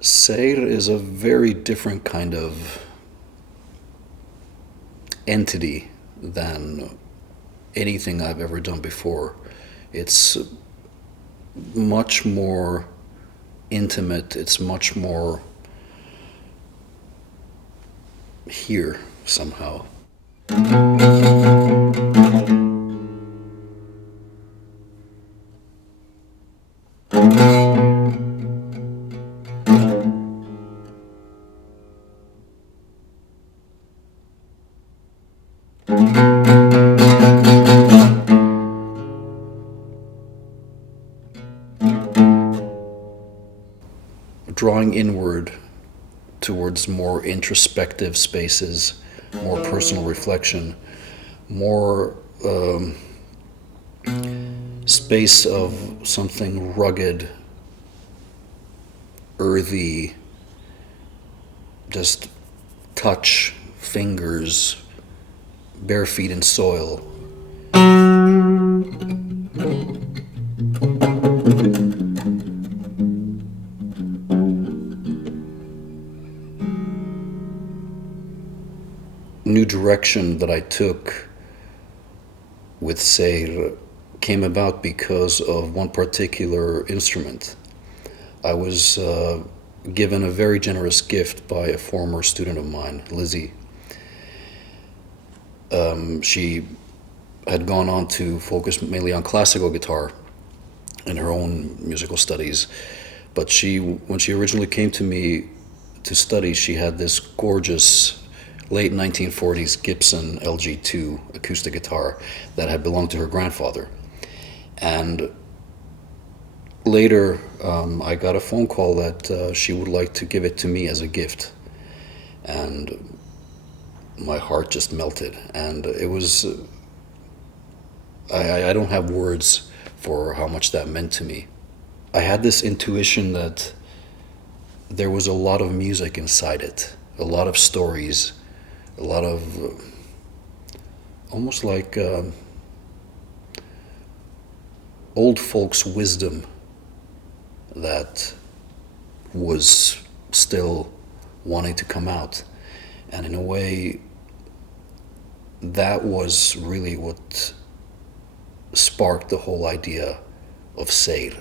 Sayr is a very different kind of entity than anything I've ever done before. It's much more intimate, it's much more here somehow. Drawing inward towards more introspective spaces, more personal reflection, more space of something rugged, earthy, just touch, fingers, bare feet in soil. New direction that I took with sayr came about because of one particular instrument. I was given a very generous gift by a former student of mine, Lizzie. She had gone on to focus mainly on classical guitar in her own musical studies, but when she originally came to me to study, she had this gorgeous late 1940s Gibson LG2 acoustic guitar that had belonged to her grandfather. And later, I got a phone call that she would like to give it to me as a gift. And my heart just melted. And it was, I don't have words for how much that meant to me. I had this intuition that there was a lot of music inside it, a lot of stories, a lot of almost like old folks' wisdom that was still wanting to come out. And in a way, that was really what sparked the whole idea of sayr.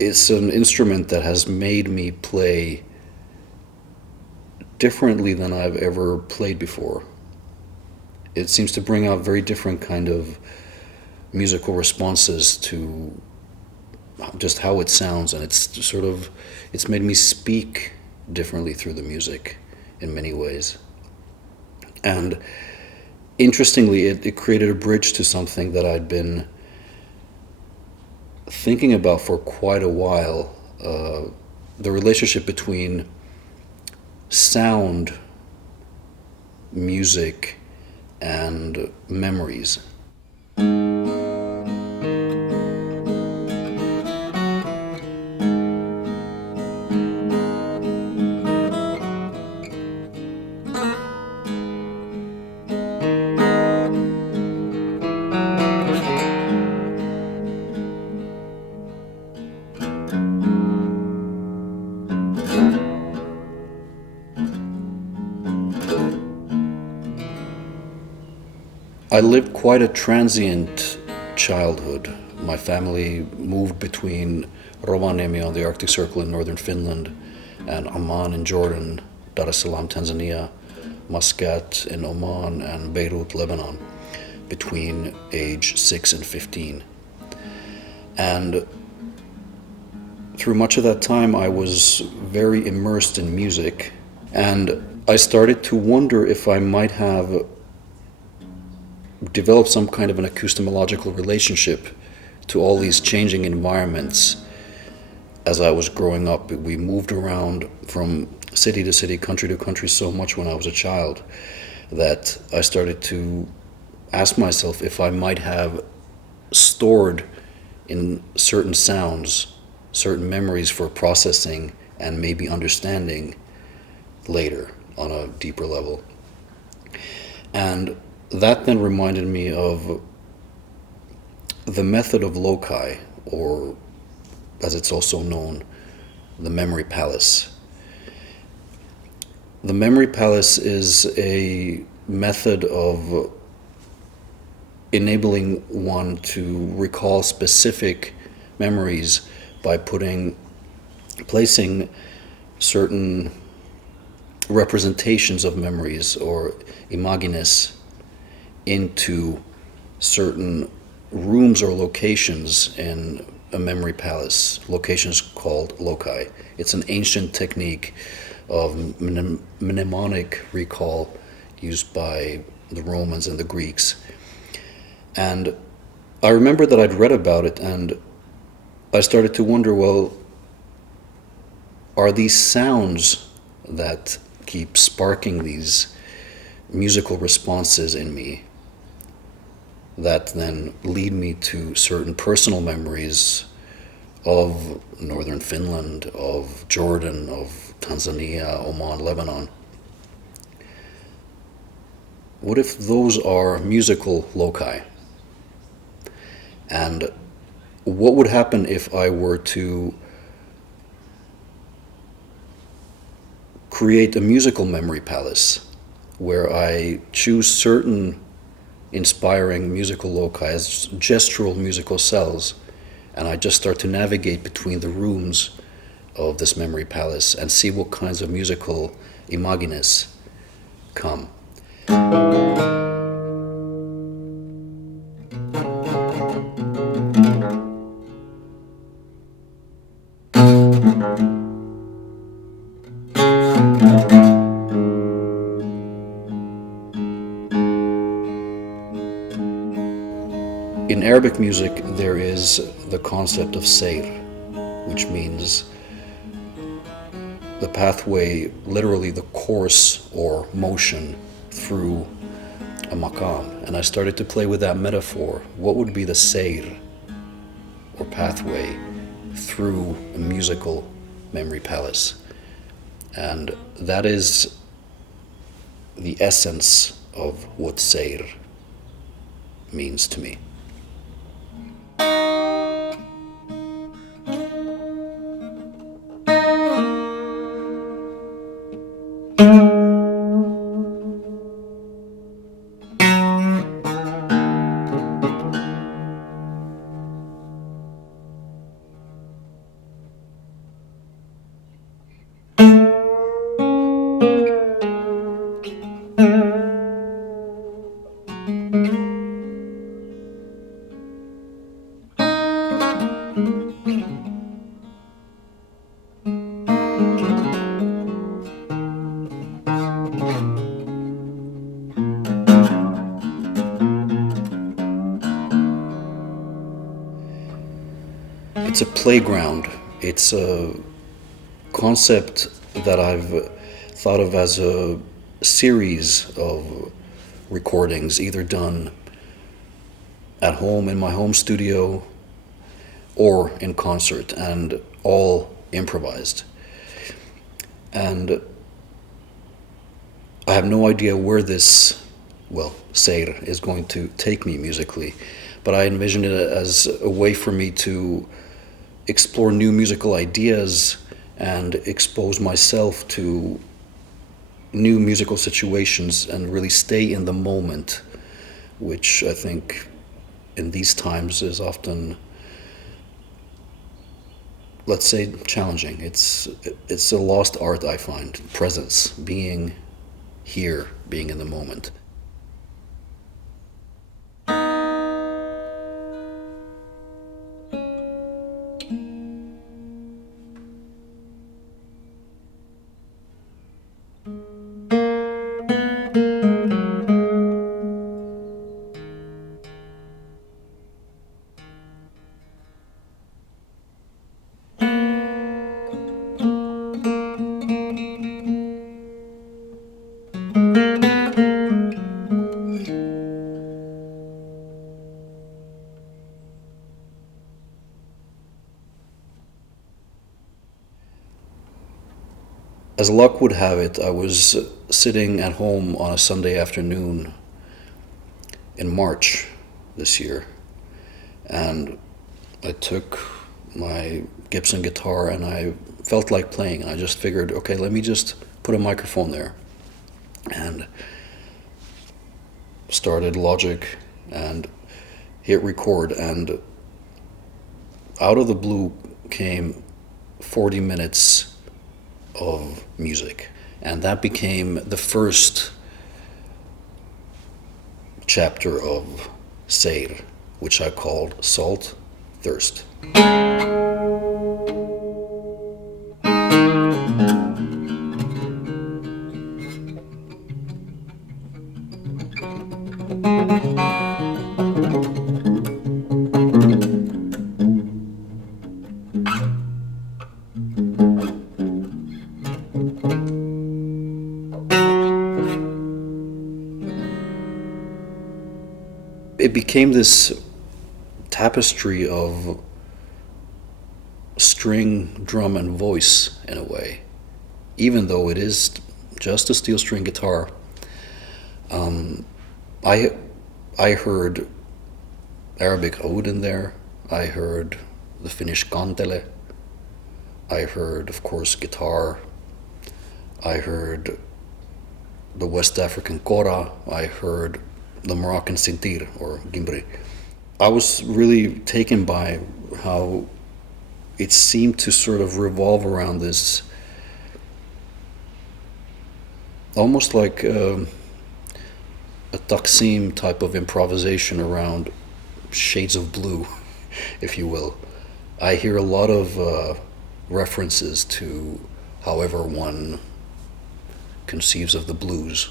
It's an instrument that has made me play differently than I've ever played before. It seems to bring out very different kind of musical responses to just how it sounds, and it's made me speak differently through the music in many ways. And interestingly, it created a bridge to something that I'd been thinking about for quite a while, the relationship between sound, music, and memories. I lived quite a transient childhood. My family moved between Rovaniemi on the Arctic Circle in northern Finland and Amman in Jordan, Dar es Salaam, Tanzania, Muscat in Oman, and Beirut, Lebanon, between age 6 and 15. And through much of that time, I was very immersed in music, and I started to wonder if I might have developed some kind of an acoustomological relationship to all these changing environments. As I was growing up, we moved around from city to city, country to country so much when I was a child that I started to ask myself if I might have stored in certain sounds certain memories for processing and maybe understanding later on a deeper level. And that then reminded me of the method of loci, or as it's also known, the memory palace. The memory palace is a method of enabling one to recall specific memories by placing certain representations of memories or imagines into certain rooms or locations in a memory palace, locations called loci. It's an ancient technique of mnemonic recall used by the Romans and the Greeks. And I remember that I'd read about it, and I started to wonder, well, are these sounds that keep sparking these musical responses in me that then lead me to certain personal memories of northern Finland, of Jordan, of Tanzania, Oman, Lebanon? What if those are musical loci? And what would happen if I were to create a musical memory palace where I choose certain inspiring musical loci as gestural musical cells, and I just start to navigate between the rooms of this memory palace and see what kinds of musical imagines come. In Arabic music, there is the concept of sayr, which means the pathway, literally the course or motion through a maqam. And I started to play with that metaphor. What would be the sayr or pathway through a musical memory palace? And that is the essence of what sayr means to me. It's a playground. It's a concept that I've thought of as a series of recordings, either done at home in my home studio or in concert, and all improvised. And I have no idea where this, sayr is going to take me musically, but I envision it as a way for me to explore new musical ideas and expose myself to new musical situations and really stay in the moment, which I think in these times is often, let's say, challenging. It's a lost art, I find. Presence, being here, being in the moment. As luck would have it, I was sitting at home on a Sunday afternoon in March this year, and I took my Gibson guitar and I felt like playing. I just figured, okay, let me just put a microphone there, and started Logic and hit record, and out of the blue came 40 minutes of music, and that became the first chapter of sayr, which I called Salt Thirst. It became this tapestry of string, drum, and voice in a way, even though it is just a steel string guitar. I heard Arabic oud in there. I heard the Finnish kantele. I heard, of course, guitar. I heard the West African kora. I heard the Moroccan sintir or gimbri. I was really taken by how it seemed to sort of revolve around this, almost like a taksim type of improvisation around shades of blue, if you will. I hear a lot of references to however one conceives of the blues.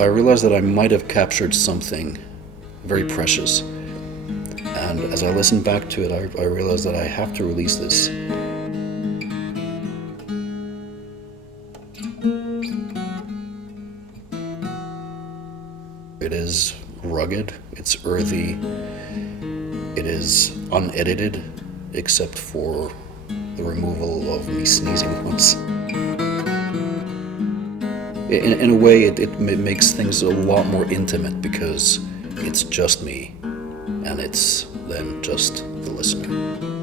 I realized that I might have captured something very precious. And as I listened back to it, I realized that I have to release this. It is rugged, it's earthy, it is unedited, except for the removal of me sneezing once. In a way, it makes things a lot more intimate because it's just me, and it's then just the listener.